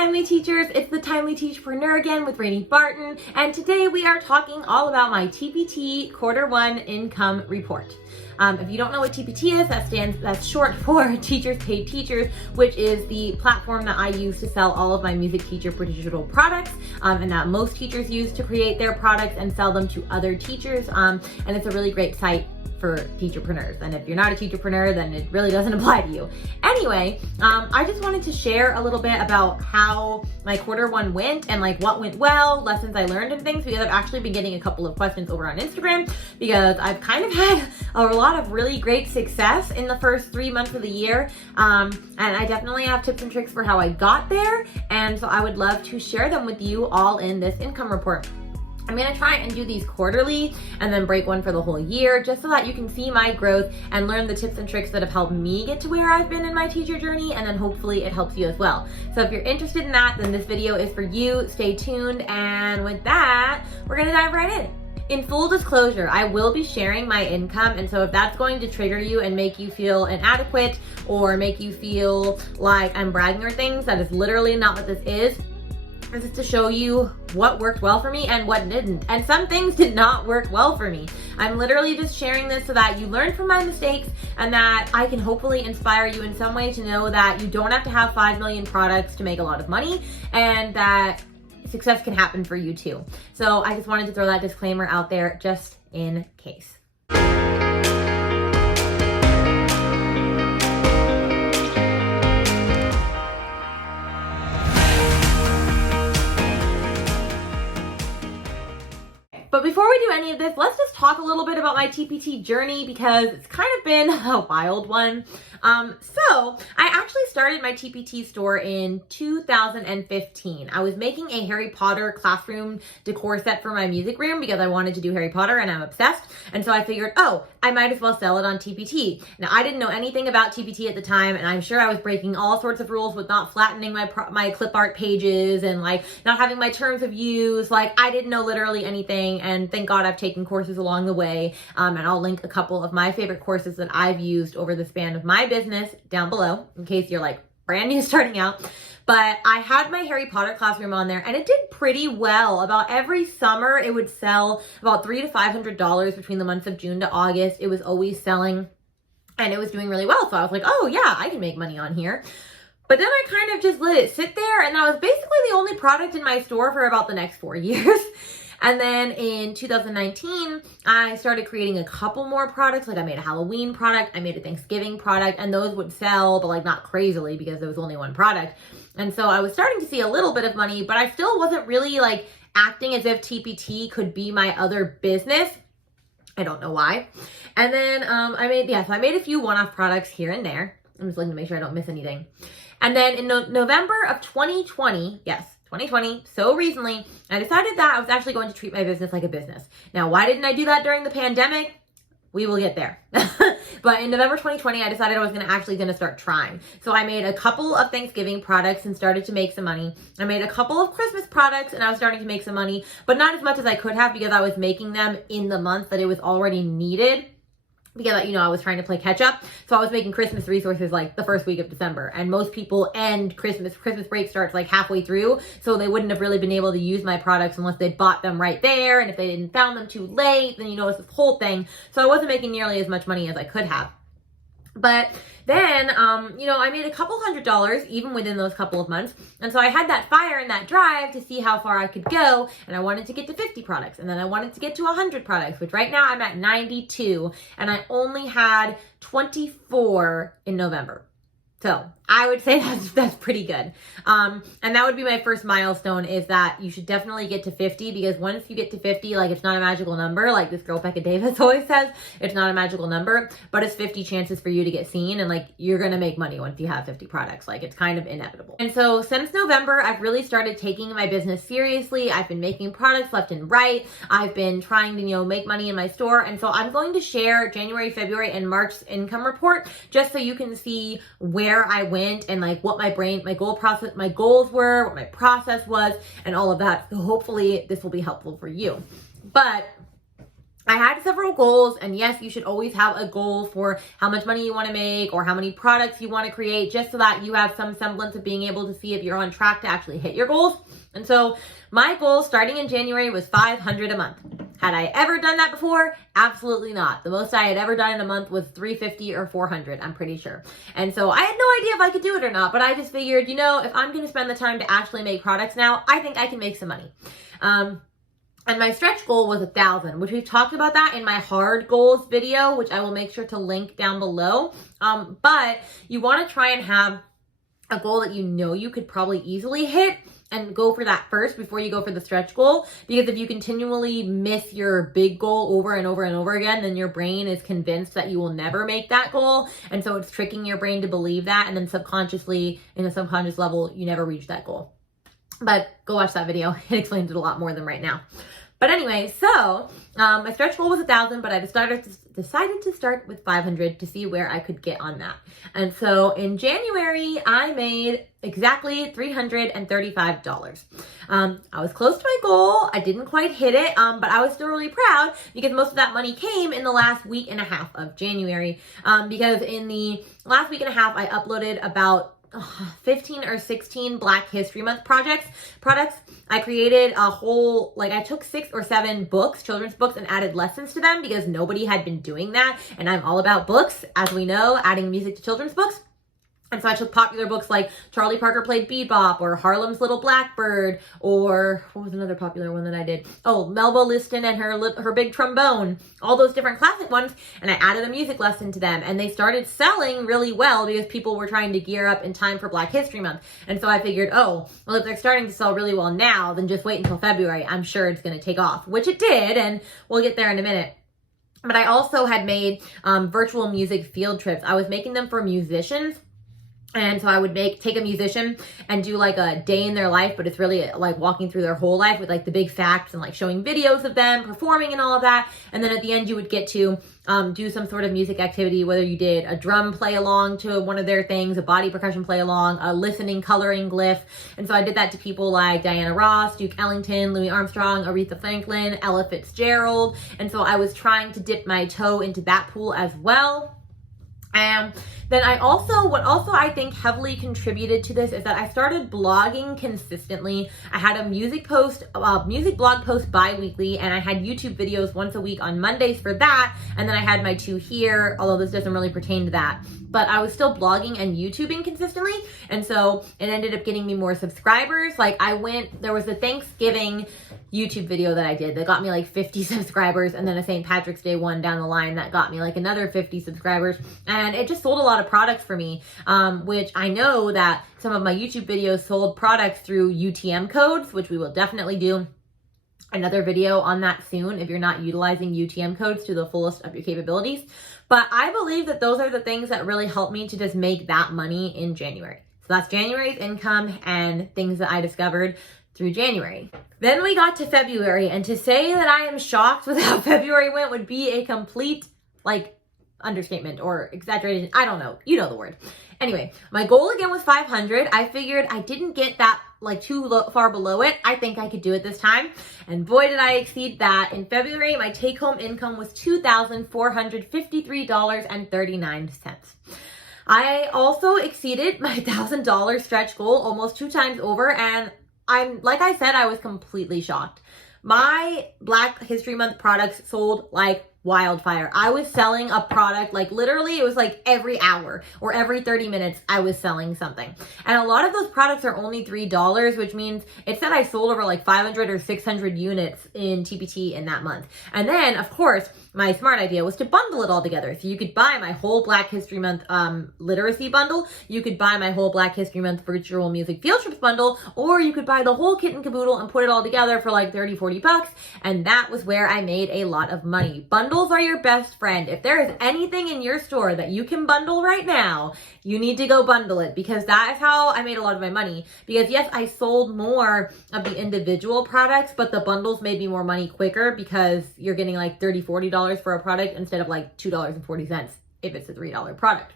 Timely Teachers, it's the Timely Teacherpreneur again with Rainey Barton, and today we are talking all about my TPT Q1 income report. If you don't know what TPT is, that's short for Teachers Paid Teachers, which is the platform that I use to sell all of my music teacher digital products, and that most teachers use to create their products and sell them to other teachers, and it's a really great site for teacherpreneurs. And if you're not a teacherpreneur, then it really doesn't apply to you. Anyway, I just wanted to share a little bit about how my Q1 went and like what went well, lessons I learned and things, because I've actually been getting a couple of questions over on Instagram because I've kind of had a lot of really great success in the first 3 months of the year. And I definitely have tips and tricks for how I got there. And so I would love to share them with you all in this income report. I'm gonna try and do these quarterly and then break one for the whole year, just so that you can see my growth and learn the tips and tricks that have helped me get to where I've been in my teacher journey, and then hopefully it helps you as well. So if you're interested in that, then this video is for you. Stay tuned, and with that, we're gonna dive right in. In full disclosure, I will be sharing my income, and so if that's going to trigger you and make you feel inadequate or make you feel like I'm bragging or things, that is literally not what this is. This is to show you what worked well for me and what didn't. And some things did not work well for me. I'm literally just sharing this so that you learn from my mistakes and that I can hopefully inspire you in some way to know that you don't have to have 5 million products to make a lot of money, and that success can happen for you too. So I just wanted to throw that disclaimer out there just in case. But before we do any of this, let's just talk a little bit about my TPT journey, because it's kind of been a wild one. So I actually started my TPT store in 2015. I was making a Harry Potter classroom decor set for my music room because I wanted to do Harry Potter and I'm obsessed. And so I figured, oh, I might as well sell it on TPT. Now, I didn't know anything about TPT at the time, and I'm sure I was breaking all sorts of rules with not flattening my clip art pages and like not having my terms of use. Like, I didn't know literally anything, and thank God I've taken courses along the way. And I'll link a couple of my favorite courses that I've used over the span of my business down below in case you're like brand new starting out. But I had my Harry Potter classroom on there, and it did pretty well. About every summer, it would sell about $300 to $500 between the months of June to August. It was always selling, and it was doing really well. So I was like, oh yeah, I can make money on here. But then I kind of just let it sit there, and that was basically the only product in my store for about the next 4 years. And then in 2019, I started creating a couple more products. Like, I made a Halloween product, I made a Thanksgiving product, and those would sell, but like not crazily because there was only one product. And so I was starting to see a little bit of money, but I still wasn't really like acting as if TPT could be my other business. I don't know why. And then I made a few one-off products here and there. I'm just looking to make sure I don't miss anything. And then in November of 2020, yes, 2020, so recently, I decided that I was actually going to treat my business like a business. Now, why didn't I do that during the pandemic? We will get there. But in November 2020, I decided I was actually going to start trying. So I made a couple of Thanksgiving products and started to make some money. I made a couple of Christmas products and I was starting to make some money, but not as much as I could have because I was making them in the month that it was already needed. Because, you know, I was trying to play catch up. So I was making Christmas resources like the first week of December, and most people end Christmas break starts like halfway through. So they wouldn't have really been able to use my products unless they bought them right there. And if they didn't found them too late, then, you know, it's this whole thing. So I wasn't making nearly as much money as I could have. But then, you know, I made a couple $100 even within those couple of months. And so I had that fire and that drive to see how far I could go. And I wanted to get to 50 products. And then I wanted to get to 100 products, which right now I'm at 92. And I only had 24 in November. So I would say that's pretty good. And that would be my first milestone, is that you should definitely get to 50, because once you get to 50, like, it's not a magical number. Like this girl Becca Davis always says, it's not a magical number, but it's 50 chances for you to get seen. And like, you're going to make money once you have 50 products. Like, it's kind of inevitable. And so since November, I've really started taking my business seriously. I've been making products left and right. I've been trying to, you know, make money in my store. And so I'm going to share January, February, and March's income report just so you can see where I went and like what my goals were, what my process was, and all of that. So hopefully this will be helpful for you. But I had several goals, and yes, you should always have a goal for how much money you want to make or how many products you want to create, just so that you have some semblance of being able to see if you're on track to actually hit your goals. And so my goal starting in January was $500 a month. Had I ever done that before? Absolutely not. The most I had ever done in a month was $350 or $400, I'm pretty sure. And so I had no idea if I could do it or not, but I just figured, you know, if I'm going to spend the time to actually make products now, I think I can make some money. And my stretch goal was 1,000, which we've talked about that in my hard goals video, which I will make sure to link down below. But you want to try and have a goal that you know you could probably easily hit, and go for that first before you go for the stretch goal. Because if you continually miss your big goal over and over and over again, then your brain is convinced that you will never make that goal. And so it's tricking your brain to believe that. And then subconsciously, in a subconscious level, you never reach that goal. But go watch that video. It explains it a lot more than right now. But anyway, so my stretch goal was 1,000, but I decided to start with 500 to see where I could get on that. And so in January, I made exactly $335. I was close to my goal. I didn't quite hit it, but I was still really proud because most of that money came in the last week and a half of January. Because in the last week and a half, I uploaded about 15 or 16 Black History Month products. I created a whole, I took 6 or 7 books, children's books, and added lessons to them because nobody had been doing that. And I'm all about books, as we know, adding music to children's books. And so I took popular books like Charlie Parker Played Bebop, or Harlem's Little Blackbird, or what was another popular one that I did? Oh, Melba Liston and her Big Trombone, all those different classic ones. And I added a music lesson to them, and they started selling really well because people were trying to gear up in time for Black History Month. And so I figured, oh, well, if they're starting to sell really well now, then just wait until February. I'm sure it's going to take off, which it did. And we'll get there in a minute. But I also had made virtual music field trips. I was making them for musicians. And so I would take a musician and do like a day in their life, but it's really like walking through their whole life with like the big facts and like showing videos of them performing and all of that. And then at the end, you would get to do some sort of music activity, whether you did a drum play along to one of their things, a body percussion play along, a listening coloring glyph. And so I did that to people like Diana Ross, Duke Ellington, Louis Armstrong, Aretha Franklin, Ella Fitzgerald. And so I was trying to dip my toe into that pool as well. And then what also I think heavily contributed to this is that I started blogging consistently. I had a music blog post bi-weekly, and I had YouTube videos once a week on Mondays for that. And then I had my 2 here, although this doesn't really pertain to that. But I was still blogging and YouTubing consistently. And so it ended up getting me more subscribers. There was a Thanksgiving YouTube video that I did that got me like 50 subscribers, and then a St. Patrick's Day one down the line that got me like another 50 subscribers. And it just sold a lot of products for me, which I know that some of my YouTube videos sold products through UTM codes, which we will definitely do another video on that soon if you're not utilizing UTM codes to the fullest of your capabilities. But I believe that those are the things that really helped me to just make that money in January. So that's January's income and things that I discovered through January. Then we got to February, and to say that I am shocked with how February went would be a complete understatement or exaggeration. I don't know. You know the word. Anyway, my goal again was 500. I figured I didn't get that too far below it. I think I could do it this time. And boy, did I exceed that. In February, my take-home income was $2,453.39. I also exceeded my $1,000 stretch goal almost 2 times over, and like I said, I was completely shocked. My Black History Month products sold like wildfire. I was selling a product literally, it was like every hour or every 30 minutes I was selling something. And a lot of those products are only $3, which means it said I sold over 500 or 600 units in TPT in that month. And then, of course, my smart idea was to bundle it all together. So you could buy my whole Black History Month literacy bundle, you could buy my whole Black History Month virtual music field trips bundle, or you could buy the whole kit and caboodle and put it all together for like 30, 40 bucks. And that was where I made a lot of money. Bundles are your best friend. If there is anything in your store that you can bundle right now, you need to go bundle it, because that is how I made a lot of my money. Because yes, I sold more of the individual products, but the bundles made me more money quicker because you're getting like $30, $40 for a product instead of like $2.40 if it's a $3 product.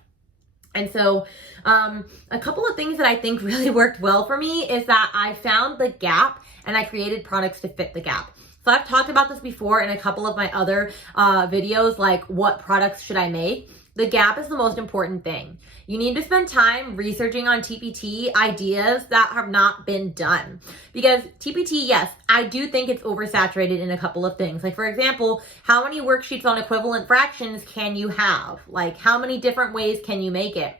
And so a couple of things that I think really worked well for me is that I found the gap and I created products to fit the gap. So I've talked about this before in a couple of my other videos, like what products should I make? The gap is the most important thing. You need to spend time researching on TPT ideas that have not been done. Because TPT, yes, I do think it's oversaturated in a couple of things. Like, for example, how many worksheets on equivalent fractions can you have? Like, how many different ways can you make it?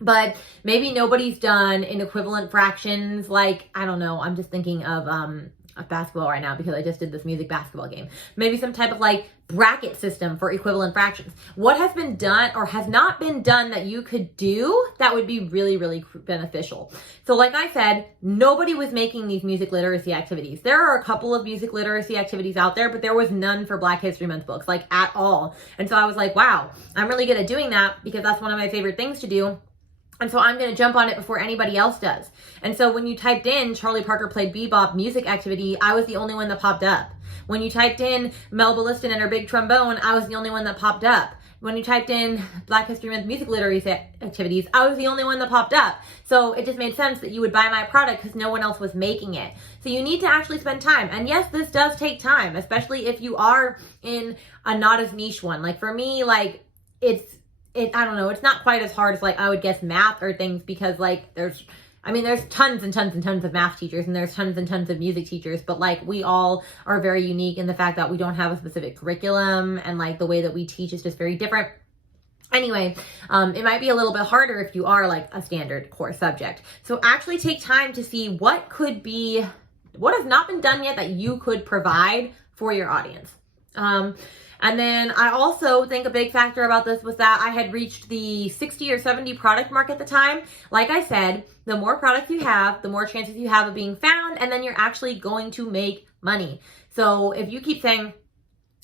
But maybe nobody's done in equivalent fractions. Like, I don't know, I'm just thinking of basketball right now because I just did this music basketball game. Maybe some type of like bracket system for equivalent fractions. What has been done or has not been done that you could do that would be really, really beneficial? So like I said, nobody was making these music literacy activities. There are a couple of music literacy activities out there, but there was none for Black History Month books, like at all. And so I was like, wow, I'm really good at doing that because that's one of my favorite things to do. And so I'm going to jump on it before anybody else does. And so when you typed in Charlie Parker played bebop music activity, I was the only one that popped up. When you typed in Melba Liston and her big trombone, I was the only one that popped up. When you typed in Black History Month music literacy activities, I was the only one that popped up. So it just made sense that you would buy my product because no one else was making it. So you need to actually spend time. And yes, this does take time, especially if you are in a not as niche one. Like for me, like I don't know, it's not quite as hard as like I would guess math or things because like there's tons and tons and tons of math teachers and there's tons and tons of music teachers, but like we all are very unique in the fact that we don't have a specific curriculum and like the way that we teach is just very different. Anyway, it might be a little bit harder if you are like a standard core subject. So actually take time to see what has not been done yet that you could provide for your audience. And then I also think a big factor about this was that I had reached the 60 or 70 product mark at the time. Like I said, the more products you have, the more chances you have of being found, and then you're actually going to make money. So if you keep saying,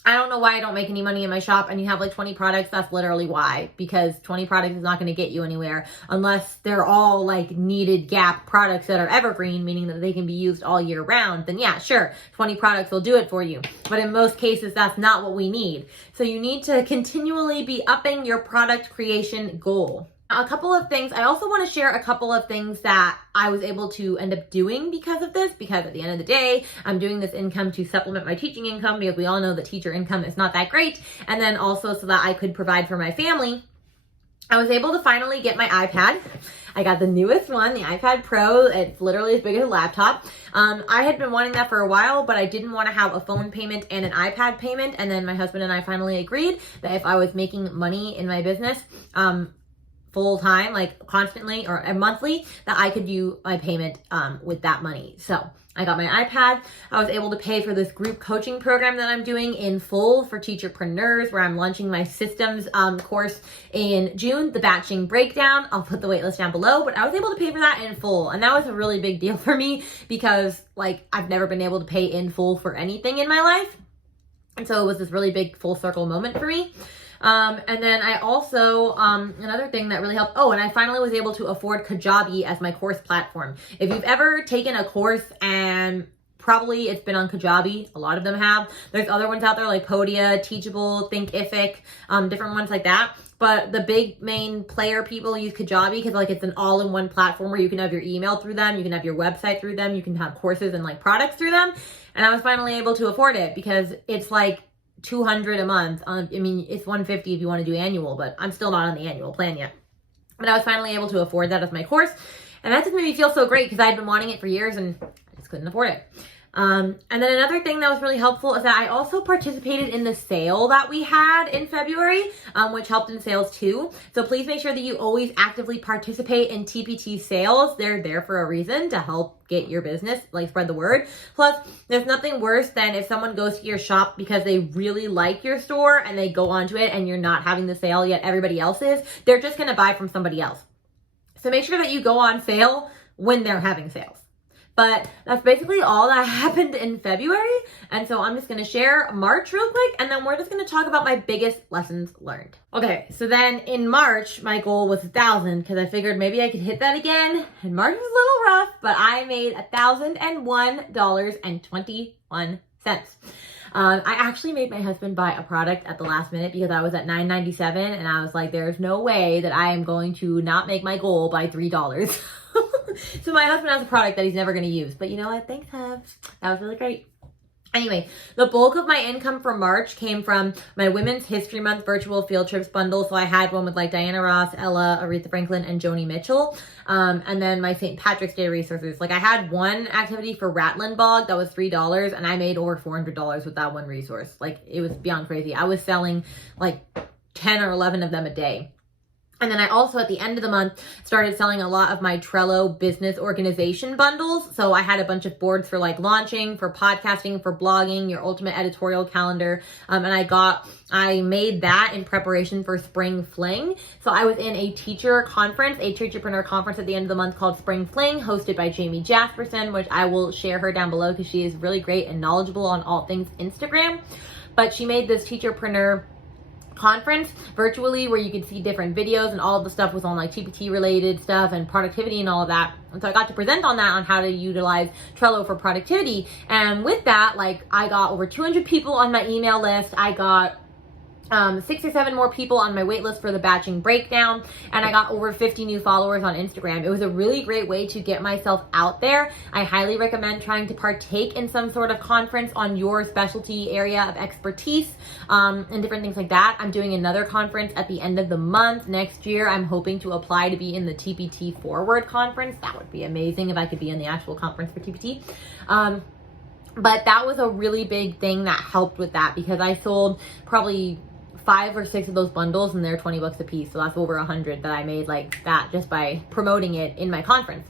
I don't know why I don't make any money in my shop, and you have like 20 products, that's literally why, because 20 products is not going to get you anywhere unless they're all like needed gap products that are evergreen, meaning that they can be used all year round. Then yeah, sure, 20 products will do it for you. But in most cases, that's not what we need. So you need to continually be upping your product creation goal. A couple of things, I also want to share a couple of things that I was able to end up doing because of this, because at the end of the day, I'm doing this income to supplement my teaching income because we all know that teacher income is not that great. And then also so that I could provide for my family, I was able to finally get my iPad. I got the newest one, the iPad Pro. It's literally as big as a laptop. I had been wanting that for a while, but I didn't want to have a phone payment and an iPad payment. And then my husband and I finally agreed that if I was making money in my business, full time, like constantly or monthly, that I could do my payment with that money. So I got my iPad. I was able to pay for this group coaching program that I'm doing in full for Teacherpreneurs, where I'm launching my systems course in June, the batching breakdown. I'll put the waitlist down below, but I was able to pay for that in full. And that was a really big deal for me because like I've never been able to pay in full for anything in my life. And so it was this really big full circle moment for me. And then I also, another thing that really helped, and I finally was able to afford Kajabi as my course platform. If you've ever taken a course and probably it's been on Kajabi, a lot of them have. There's other ones out there like Podia, Teachable, Thinkific, different ones like that. But the big main player people use Kajabi because like it's an all-in-one platform where you can have your email through them, you can have your website through them, you can have courses and like products through them. And I was finally able to afford it because it's like $200 a month. It's $150 if you want to do annual, but I'm still not on the annual plan yet. But I was finally able to afford that as my course. And that just made me feel so great because I'd been wanting it for years and I just couldn't afford it. And then another thing that was really helpful is that I also participated in the sale that we had in February, which helped in sales too. So please make sure that you always actively participate in TPT sales. They're there for a reason, to help get your business, like spread the word. Plus, there's nothing worse than if someone goes to your shop because they really like your store and they go onto it and you're not having the sale yet everybody else is. They're just going to buy from somebody else. So make sure that you go on sale when they're having sales. But that's basically all that happened in February. And so I'm just going to share March real quick, and then we're just going to talk about my biggest lessons learned. Okay, so then in March, my goal was 1,000 because I figured maybe I could hit that again. And March was a little rough, but I made $1,001.21. I actually made my husband buy a product at the last minute because I was at $9.97 and I was like, there's no way that I am going to not make my goal by $3. So my husband has a product that he's never going to use, but you know what? Thanks, hub. That was really great. Anyway, the bulk of my income for March came from my Women's History Month virtual field trips bundle. So I had one with like Diana Ross, Ella, Aretha Franklin, and Joni Mitchell. And then my St. Patrick's Day resources. Like I had one activity for Ratlin Bog that was $3 and I made over $400 with that one resource. Like it was beyond crazy. I was selling like 10 or 11 of them a day. And then I also, at the end of the month, started selling a lot of my Trello business organization bundles. So I had a bunch of boards for like launching, for podcasting, for blogging, your ultimate editorial calendar. And I made that in preparation for Spring Fling. So I was in a Teacherpreneur conference at the end of the month called Spring Fling, hosted by Jamie Jasperson, which I will share her down below because she is really great and knowledgeable on all things Instagram. But she made this Teacherpreneur conference virtually where you could see different videos, and all of the stuff was on like TPT related stuff and productivity and all of that. And so I got to present on that, on how to utilize Trello for productivity. And with that, like I got over 200 people on my email list. I got 6 or 7 more people on my wait list for the batching breakdown, and I got over 50 new followers on Instagram. It was a really great way to get myself out there. I highly recommend trying to partake in some sort of conference on your specialty area of expertise, and different things like that. I'm doing another conference at the end of the month next year. I'm hoping to apply to be in the TPT Forward conference. That would be amazing if I could be in the actual conference for TPT. But that was a really big thing that helped with that, because I sold probably 5 or 6 of those bundles and they're $20 a piece. So that's over 100 that I made like that just by promoting it in my conference.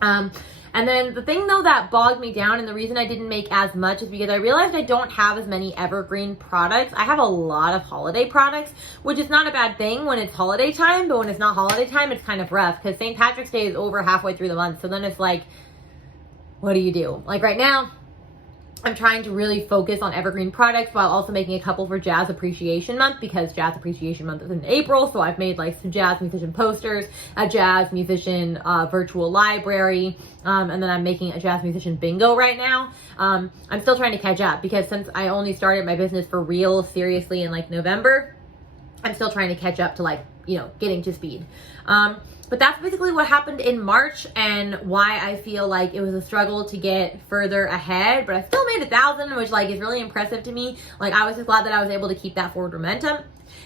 And then the thing though that bogged me down, and the reason I didn't make as much, is because I realized I don't have as many evergreen products. I have a lot of holiday products, which is not a bad thing when it's holiday time, but when it's not holiday time, it's kind of rough because St. Patrick's Day is over halfway through the month. So then it's like, what do you do? Like right now, I'm trying to really focus on evergreen products while also making a couple for Jazz Appreciation Month, because Jazz Appreciation Month is in April. So I've made like some jazz musician posters, a jazz musician virtual library, and then I'm making a jazz musician bingo right now. I'm still trying to catch up because since I only started my business for real seriously in like November, I'm still trying to catch up to like, getting to speed. But that's basically what happened in March and why I feel like it was a struggle to get further ahead, but I still made 1,000, which like is really impressive to me. Like I was just glad that I was able to keep that forward momentum.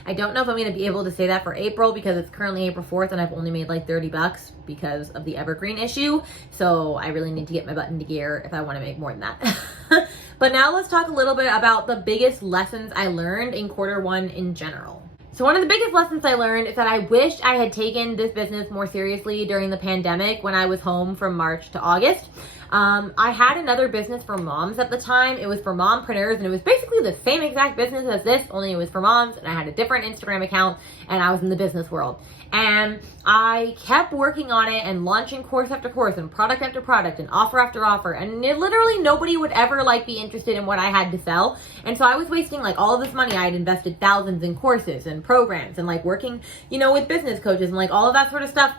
I don't know if I'm going to be able to say that for April because it's currently April 4th and I've only made like $30 because of the evergreen issue. So I really need to get my butt into gear if I want to make more than that. But now let's talk a little bit about the biggest lessons I learned in Q1 in general. So one of the biggest lessons I learned is that I wish I had taken this business more seriously during the pandemic when I was home from March to August. I had another business for moms at the time. It was for mompreneurs, and it was basically the same exact business as this, only it was for moms, and I had a different Instagram account, and I was in the business world. And I kept working on it and launching course after course and product after product and offer after offer. And literally nobody would ever like be interested in what I had to sell. And so I was wasting like all of this money. I had invested thousands in courses and programs and like working, with business coaches and like all of that sort of stuff.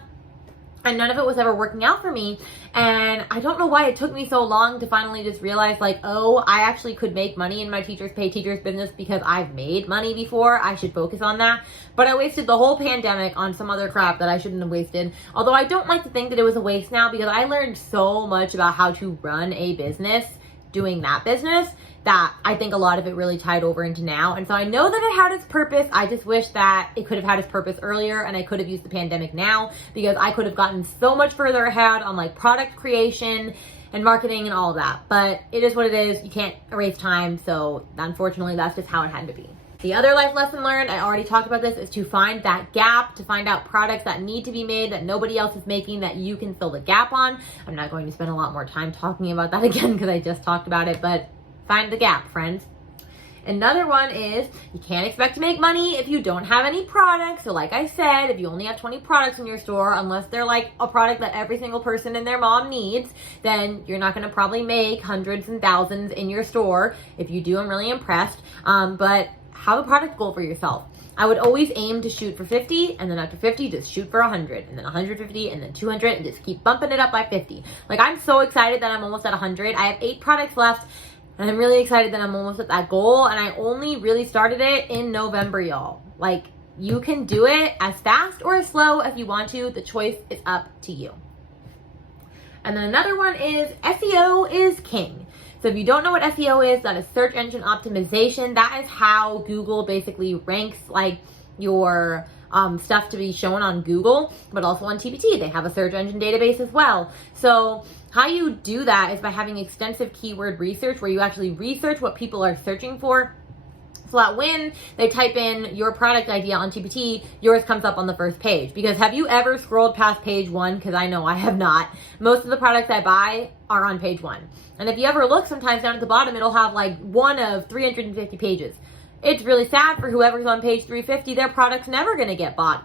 And none of it was ever working out for me. And I don't know why it took me so long to finally just realize like, oh, I actually could make money in my Teachers Pay Teachers business because I've made money before. I should focus on that. But I wasted the whole pandemic on some other crap that I shouldn't have wasted. Although I don't like to think that it was a waste now, because I learned so much about how to run a business doing that business that I think a lot of it really tied over into now. And so I know that it had its purpose. I just wish that it could have had its purpose earlier, and I could have used the pandemic now, because I could have gotten so much further ahead on like product creation and marketing and all of that. But it is what it is. You can't erase time. So unfortunately, that's just how it had to be. The other life lesson learned, I already talked about this, is to find that gap, to find out products that need to be made that nobody else is making that you can fill the gap on. I'm not going to spend a lot more time talking about that again because I just talked about it, but find the gap, friends. Another one is you can't expect to make money if you don't have any products. So like I said, if you only have 20 products in your store, unless they're like a product that every single person and their mom needs, then you're not going to probably make hundreds and thousands in your store. If you do, I'm really impressed. But have a product goal for yourself. I would always aim to shoot for 50, and then after 50, just shoot for 100, and then 150, and then 200, and just keep bumping it up by 50. Like, I'm so excited that I'm almost at 100. I have 8 products left, and I'm really excited that I'm almost at that goal, and I only really started it in November, y'all. Like, you can do it as fast or as slow as you want to. The choice is up to you. And then another one is SEO is king. So if you don't know what SEO is, that is search engine optimization. That is how Google basically ranks like your stuff to be shown on Google, but also on TPT. They have a search engine database as well. So how you do that is by having extensive keyword research, where you actually research what people are searching for, so that when they type in your product idea on TPT, yours comes up on the first page. Because have you ever scrolled past page 1? Because I know I have not. Most of the products I buy are on page 1. And if you ever look, sometimes down at the bottom, it'll have like one of 350 pages. It's really sad for whoever's on page 350. Their product's never going to get bought.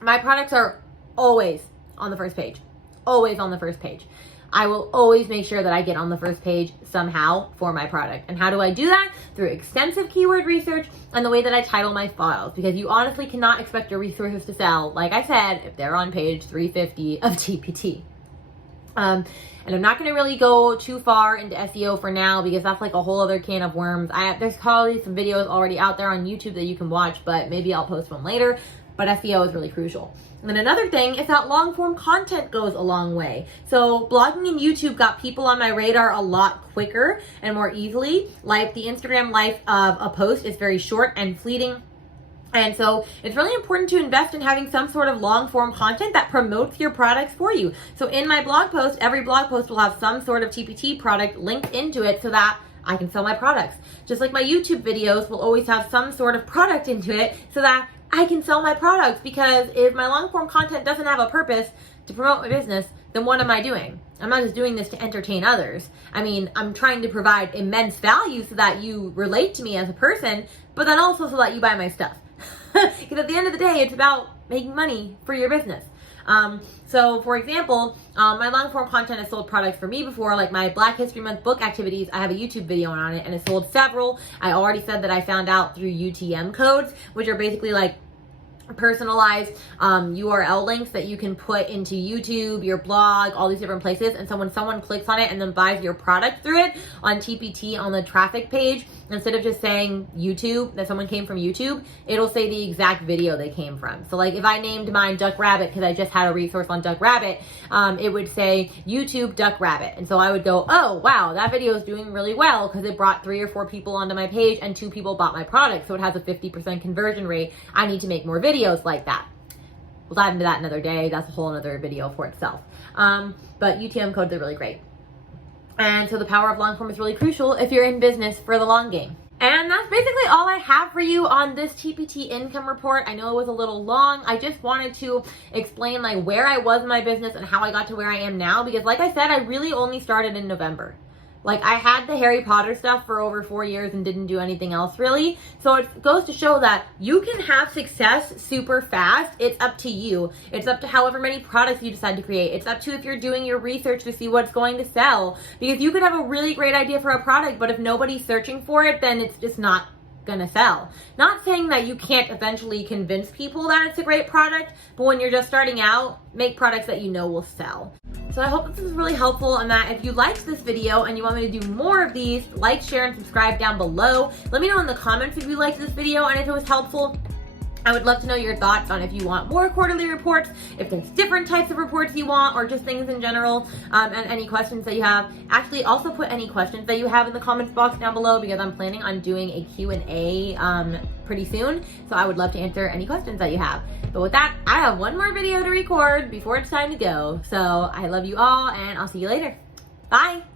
My products are always on the first page. Always on the first page. I will always make sure that I get on the first page somehow for my product. And how do I do that? Through extensive keyword research and the way that I title my files. Because you honestly cannot expect your resources to sell, like I said, if they're on page 350 of TPT. And I'm not going to really go too far into SEO for now, because that's like a whole other can of worms. There's probably some videos already out there on YouTube that you can watch, but maybe I'll post one later. But SEO is really crucial. And then another thing is that long form content goes a long way. So blogging and YouTube got people on my radar a lot quicker and more easily. Like the Instagram life of a post is very short and fleeting. And so it's really important to invest in having some sort of long form content that promotes your products for you. So in my blog post, every blog post will have some sort of TPT product linked into it so that I can sell my products. Just like my YouTube videos will always have some sort of product into it so that I can sell my products. Because if my long form content doesn't have a purpose to promote my business, then what am I doing? I'm not just doing this to entertain others. I mean, I'm trying to provide immense value so that you relate to me as a person, but then also so that you buy my stuff. Because at the end of the day, it's about making money for your business. So for example, my long form content has sold products for me before, like my Black History Month book activities. I have a YouTube video on it and it sold several. I already said that I found out through UTM codes, which are basically like personalized URL links that you can put into YouTube, your blog, all these different places. And so when someone clicks on it and then buys your product through it on TPT on the traffic page, instead of just saying YouTube, that someone came from YouTube, it'll say the exact video they came from. So like if I named mine Duck Rabbit because I just had a resource on Duck Rabbit, it would say YouTube Duck Rabbit. And so I would go, oh wow, that video is doing really well because it brought 3 or 4 people onto my page and 2 people bought my product. So it has a 50% conversion rate. I need to make more videos like that. We'll dive into that another day. That's a whole other video for itself. But UTM codes are really great. And so the power of long form is really crucial if you're in business for the long game. And that's basically all I have for you on this TPT income report. I know it was a little long. I just wanted to explain like where I was in my business and how I got to where I am now. Because like I said, I really only started in November. Like I had the Harry Potter stuff for over 4 years and didn't do anything else really. So it goes to show that you can have success super fast. It's up to you. It's up to however many products you decide to create. It's up to if you're doing your research to see what's going to sell. Because you could have a really great idea for a product, but if nobody's searching for it, then it's just not gonna sell. Not saying that you can't eventually convince people that it's a great product, but when you're just starting out, make products that you know will sell. So I hope this is really helpful, and that if you liked this video and you want me to do more of these, like, share, and subscribe down below. Let me know in the comments if you liked this video and if it was helpful. I would love to know your thoughts on if you want more quarterly reports, if there's different types of reports you want, or just things in general, and any questions that you have. Actually, also put any questions that you have in the comments box down below, because I'm planning on doing a Q&A pretty soon, so I would love to answer any questions that you have. But with that, I have one more video to record before it's time to go. So I love you all, and I'll see you later. Bye!